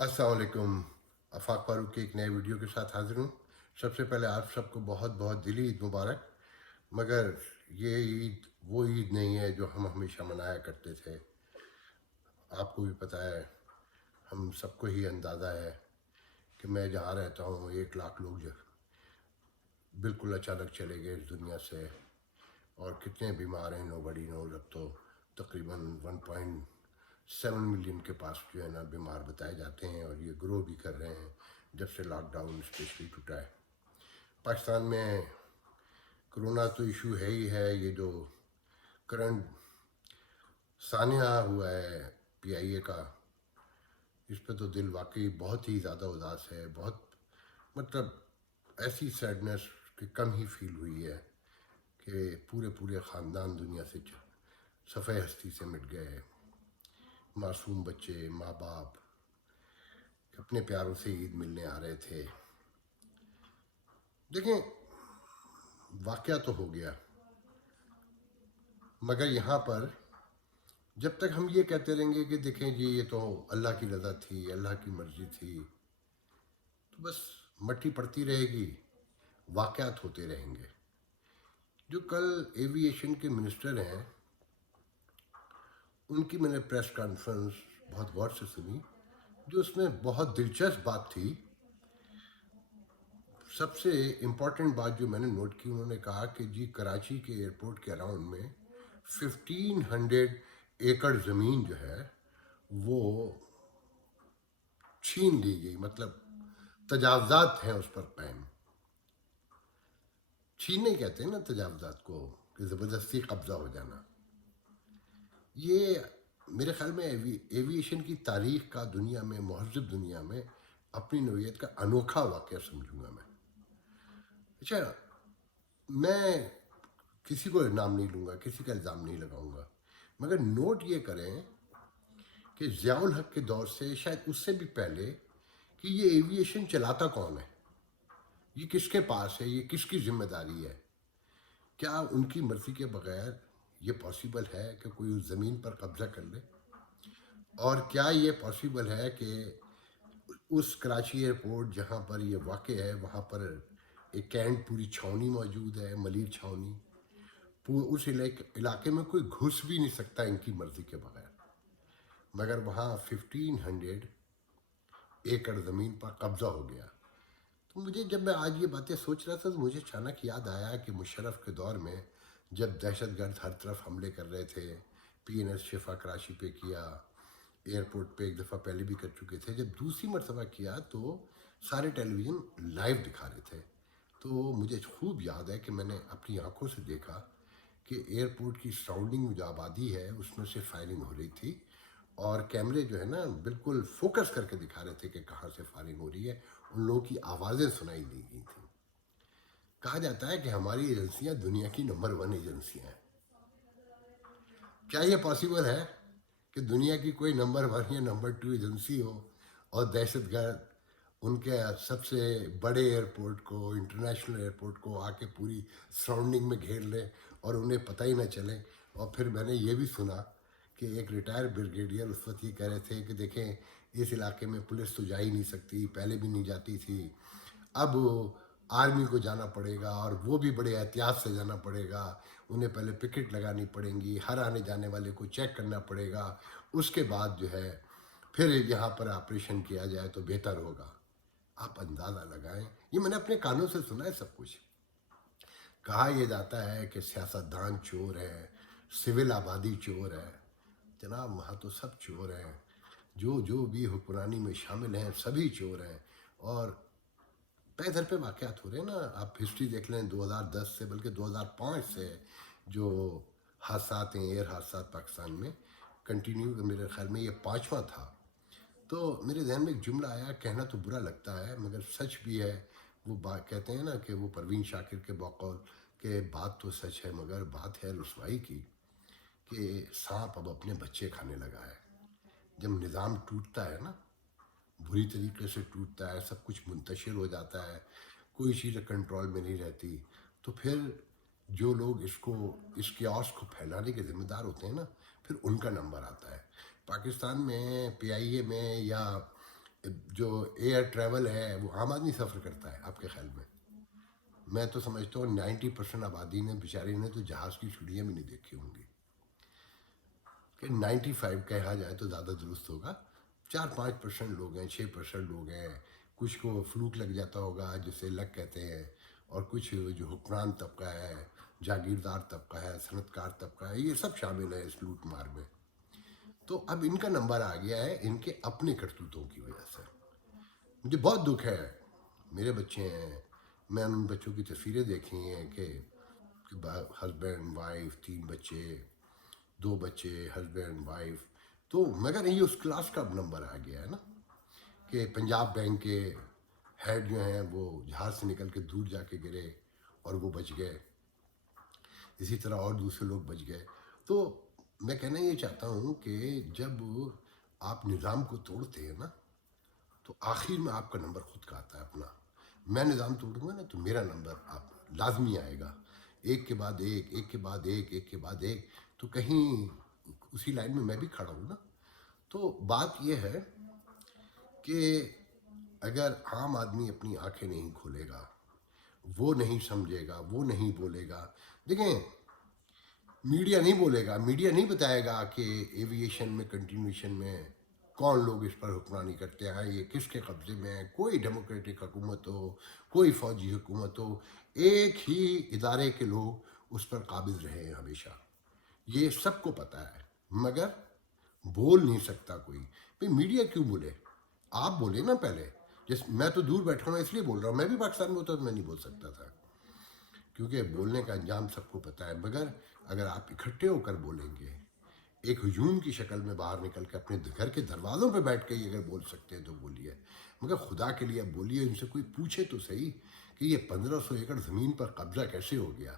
अस्सलाम वालेकुम। आफाक फारूक की एक नए वीडियो के साथ हाजिर हूँ। सबसे पहले आप सबको बहुत बहुत दिली ईद मुबारक। मगर ये ईद वो ईद नहीं है जो हम हमेशा मनाया करते थे। आपको भी पता है, हम सबको ही अंदाज़ा है कि मैं जहाँ रहता हूँ 1 लाख लोग जो बिल्कुल अचानक चले गए इस दुनिया से। और कितने बीमार हैं, नो बडी नो। अब तो तकरीबन 1.7 मिलियन के पास जो है ना बीमार बताए जाते हैं, और ये ग्रो भी कर रहे हैं जब से लॉकडाउन स्पेशली टूटा है। पाकिस्तान में कोरोना तो इशू है ही है। ये जो करंट सानिया हुआ है PIA का, इस पे तो दिल वाकई बहुत ही ज़्यादा उदास है। बहुत मतलब ऐसी सैडनेस कि कम ही फील हुई है कि पूरे पूरे ख़ानदान दुनिया से सफ़े हस्ती से मिट गए। मासूम बच्चे, माँ बाप अपने प्यारों से ईद मिलने आ रहे थे। देखें, वाक़या तो हो गया, मगर यहाँ पर जब तक हम ये कहते रहेंगे कि देखें जी ये तो अल्लाह की रज़ा थी, अल्लाह की मर्ज़ी थी, तो बस मट्टी पड़ती रहेगी, वाक़यात होते रहेंगे। जो कल एविएशन के मिनिस्टर हैं, उनकी मैंने प्रेस कॉन्फ्रेंस बहुत गौर से सुनी। जो उसमें बहुत दिलचस्प बात थी, सबसे इम्पॉर्टेंट बात जो मैंने नोट की, उन्होंने कहा कि जी कराची के एयरपोर्ट के अराउंड में 1500 एकड़ ज़मीन जो है वो छीन ली गई। मतलब तजावज़ात हैं उस पर कायम। छीनने कहते हैं ना तजावज़ात को, कि ज़बरदस्ती कब्ज़ा हो जाना। ये मेरे ख्याल में एविएशन की तारीख का दुनिया में, महज़ब दुनिया में अपनी नौइयत का अनोखा वाक़या समझूंगा मैं। अच्छा, मैं किसी को नाम नहीं लूँगा, किसी का इल्ज़ाम नहीं लगाऊंगा, मगर नोट ये करें कि ज़ियाउल हक के दौर से, शायद उससे भी पहले, कि ये एविएशन चलाता कौन है, ये किसके पास है, ये किसकी जिम्मेदारी है। क्या उनकी मर्ज़ी के बगैर ये पॉसिबल है कि कोई उस ज़मीन पर कब्ज़ा कर ले? और क्या ये पॉसिबल है कि उस कराची एयरपोर्ट जहाँ पर ये वाक़ है, वहाँ पर एक कैंट पूरी छावनी मौजूद है, मलिर छावनी। उस इलाके में कोई घुस भी नहीं सकता इनकी मर्ज़ी के बगैर, मगर वहाँ 1500 एकड़ ज़मीन पर कब्ज़ा हो गया। तो मुझे, जब मैं आज ये बातें सोच रहा था, तो मुझे अचानक याद आया कि मुशर्रफ के दौर में जब दहशतगर्द हर तरफ हमले कर रहे थे, PNS शिफा कराची पे किया, एयरपोर्ट पे एक दफ़ा पहले भी कर चुके थे, जब दूसरी मरतबा किया तो सारे टेलीविज़न लाइव दिखा रहे थे। तो मुझे खूब याद है कि मैंने अपनी आंखों से देखा कि एयरपोर्ट की सराउंडिंग में जो आबादी है उसमें से फायरिंग हो रही थी, और कैमरे जो है ना बिल्कुल फोकस करके दिखा रहे थे कि कहाँ से फायरिंग हो रही है। उन लोगों की आवाज़ें सुनाई दी गई थी। कहा जाता है कि हमारी एजेंसियां दुनिया की नंबर 1 एजेंसियां हैं। क्या ये पॉसिबल है कि दुनिया की कोई नंबर 1 या नंबर 2 एजेंसी हो और दहशतगर्द उनके सबसे बड़े एयरपोर्ट को, इंटरनेशनल एयरपोर्ट को आके पूरी सराउंडिंग में घेर ले और उन्हें पता ही ना चले? और फिर मैंने ये भी सुना कि एक रिटायर्ड ब्रिगेडियर उस वक्त ये कह रहे थे कि देखें, इस इलाके में पुलिस तो जा ही नहीं सकती, पहले भी नहीं जाती थी, अब आर्मी को जाना पड़ेगा, और वो भी बड़े एहतियात से जाना पड़ेगा। उन्हें पहले पिकेट लगानी पड़ेंगी, हर आने जाने वाले को चेक करना पड़ेगा, उसके बाद जो है फिर यहाँ पर ऑपरेशन किया जाए तो बेहतर होगा। आप अंदाज़ा लगाएं, ये मैंने अपने कानों से सुना है सब कुछ। कहा यह जाता है कि सियासतदान चोर है, सिविल आबादी चोर है। जनाब, वहाँ तो सब चोर हैं, जो जो भी हुक्मरानी में शामिल हैं सभी चोर हैं। और पे दर पे वाक़यात हो रहे हैं ना। आप हिस्ट्री देख लें 2010 से, बल्कि 2005 से जो हादसात हैं, एयर हादसात पाकिस्तान में कंटिन्यू, मेरे ख्याल में ये 5वां था। तो मेरे जहन में एक जुमला आया, कहना तो बुरा लगता है मगर सच भी है। वो बात कहते हैं ना कि वो परवीन शाकिर के बकौल के बात तो सच है मगर बात है रुसवाई की, कि सांप अब अपने बच्चे खाने लगा है। जब निज़ाम टूटता है ना, बुरी तरीके से टूटता है, सब कुछ मुंतशिर हो जाता है, कोई चीज़ कंट्रोल में नहीं रहती, तो फिर जो लोग इस क्यास को फैलाने के ज़िम्मेदार होते हैं ना, फिर उनका नंबर आता है। पाकिस्तान में PIA में या جو ایئر ٹریول ہے وہ عام آدمی سفر کرتا ہے آپ کے خیال میں؟ میں تو سمجھتا ہوں 90% آبادی نے بیچاری نے تو جہاز کی چھڑیاں بھی نہیں دیکھی ہوں گی، کہ 95 کہا جائے تو زیادہ درست ہوگا، 4-5% لوگ ہیں، 6% لوگ ہیں، کچھ کو فلوک لگ جاتا ہوگا جسے لگ کہتے ہیں، اور کچھ جو حکمران طبقہ ہے، جاگیردار طبقہ ہے، صنعت کار طبقہ ہے، یہ سب شامل ہے اس لوٹ مار میں۔ تو اب ان کا نمبر آ گیا ہے ان کے اپنے کرتوتوں کی وجہ سے۔ مجھے بہت دکھ ہے، میرے بچے ہیں، میں نے ان بچوں کی تصویریں دیکھی ہیں کہ ہسبینڈ وائف، 3 بچے، 2 بچے، ہسبینڈ وائف، تو مگر یہ اس کلاس کا نمبر آ گیا ہے نا، کہ پنجاب بینک کے ہیڈ جو ہیں وہ جہاز سے نکل کے دور جا کے گرے اور وہ بچ گئے، اسی طرح اور دوسرے لوگ بچ گئے۔ تو میں کہنا یہ چاہتا ہوں کہ جب آپ نظام کو توڑتے ہیں نا تو آخر میں آپ کا نمبر خود کا آتا ہے اپنا۔ میں نظام توڑوں گا نا تو میرا نمبر آپ لازمی آئے گا، ایک کے بعد ایک، ایک کے بعد ایک، ایک کے بعد ایک، تو کہیں اسی لائن میں بھی کھڑا ہوں نا۔ تو بات یہ ہے کہ اگر عام آدمی اپنی آنکھیں نہیں کھولے گا، وہ نہیں سمجھے گا، وہ نہیں بولے گا، دیکھیں میڈیا نہیں بولے گا، میڈیا نہیں بتائے گا کہ ایویشن میں کنٹینیوشن میں کون لوگ اس پر حکمرانی کرتے ہیں، یہ کس کے قبضے میں ہے، کوئی ڈیموکریٹک حکومت ہو، کوئی فوجی حکومت ہو، ایک ہی ادارے کے لوگ اس پر قابض رہے ہیں ہمیشہ، یہ سب کو پتہ ہے، مگر بول نہیں سکتا کوئی۔ بھئی میڈیا کیوں بولے؟ آپ بولے نا پہلے، میں تو دور بیٹھا ہوں اس لیے بول رہا ہوں، میں بھی پاکستان میں ہوتا تو میں نہیں بول سکتا تھا، کیونکہ بولنے کا انجام سب کو پتہ ہے، مگر اگر آپ اکٹھے ہو کر بولیں گے، ایک ہجوم کی شکل میں باہر نکل کے اپنے گھر کے دروازوں پہ بیٹھ کے یہ اگر بول سکتے ہیں تو بولیے، مگر خدا کے لیے اب بولیے، ان سے کوئی پوچھے تو صحیح کہ یہ 1500 ایکڑ زمین پر قبضہ کیسے ہو گیا۔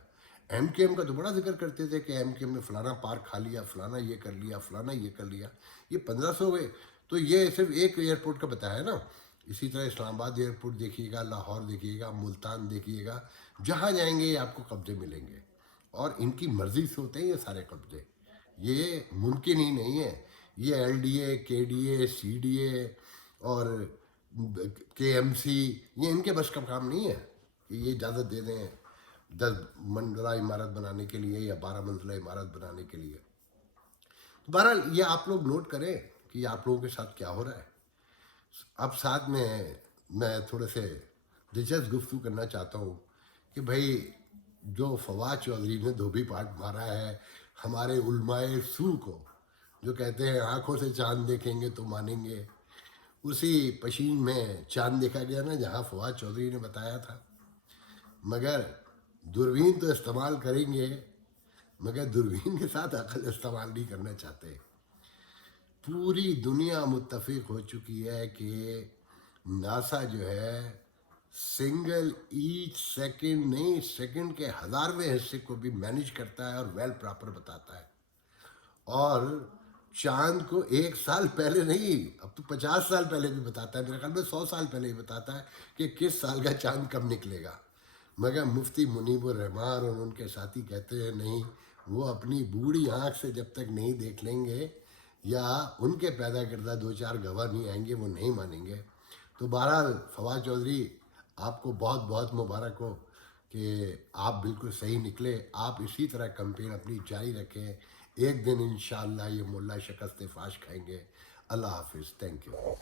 ایم کے ایم کا تو بڑا ذکر کرتے تھے کہ ایم کے ایم نے فلانا پارک کھا لیا، فلانا یہ کر لیا، فلانا یہ کر لیا، یہ 1500 ہوئے تو یہ صرف ایک ایئرپورٹ کا بتایا نا، اسی طرح اسلام آباد ایئرپورٹ دیکھیے گا، لاہور دیکھیے گا، ملتان دیکھیے گا، جہاں جائیں گے یہ آپ کو قبضے ملیں گے، اور ان کی مرضی سے ہوتے ہیں یہ سارے قبضے، یہ ممکن ہی نہیں ہے۔ یہ ایل ڈی اے، کے D A, C D A اور کے ایم سی، یہ ان کے بس کا کام نہیں ہے کہ یہ اجازت دے دیں 10 منزلہ عمارت بنانے کے لیے یا 12 منزلہ عمارت بنانے کے لیے۔ تو بہرحال یہ آپ لوگ نوٹ کریں کہ آپ لوگوں کے ساتھ کیا ہو رہا ہے۔ اب ساتھ میں تھوڑے سے دلچسپ گفتگو کرنا چاہتا ہوں کہ بھائی جو فواد چودھری نے دھوبی پاٹ مارا ہے ہمارے علماء سو کو، جو کہتے ہیں آنکھوں سے چاند دیکھیں گے تو مانیں گے، اسی پشین میں چاند دیکھا گیا نا جہاں فواد چودھری نے بتایا تھا، مگر دوربین تو استعمال کریں گے، مگر دوربین کے ساتھ عقل استعمال نہیں کرنا چاہتے۔ پوری دنیا متفق ہو چکی ہے کہ ناسا جو ہے سنگل ایچ سیکنڈ نہیں، سیکنڈ کے 1000ویں حصے کو بھی مینیج کرتا ہے اور ویل پراپر بتاتا ہے، اور چاند کو 1 سال پہلے نہیں، اب تو 50 سال پہلے بھی بتاتا ہے، میرے خیال میں 100 سال پہلے بھی بتاتا ہے کہ کس سال کا چاند کب نکلے گا، مگر مفتی منیب الرحمان اور ان کے ساتھی کہتے ہیں نہیں، وہ اپنی بوڑھی آنکھ سے جب تک نہیں دیکھ لیں گے یا ان کے پیدا کردہ 2-4 گواہ نہیں آئیں گے وہ نہیں مانیں گے۔ تو بہرحال فواد چودھری آپ کو بہت بہت مبارک ہو کہ آپ بالکل صحیح نکلے، آپ اسی طرح کمپین اپنی جاری رکھیں، ایک دن انشاءاللہ یہ ملا شکست فاش کھائیں گے۔ اللہ حافظ، تھینک یو۔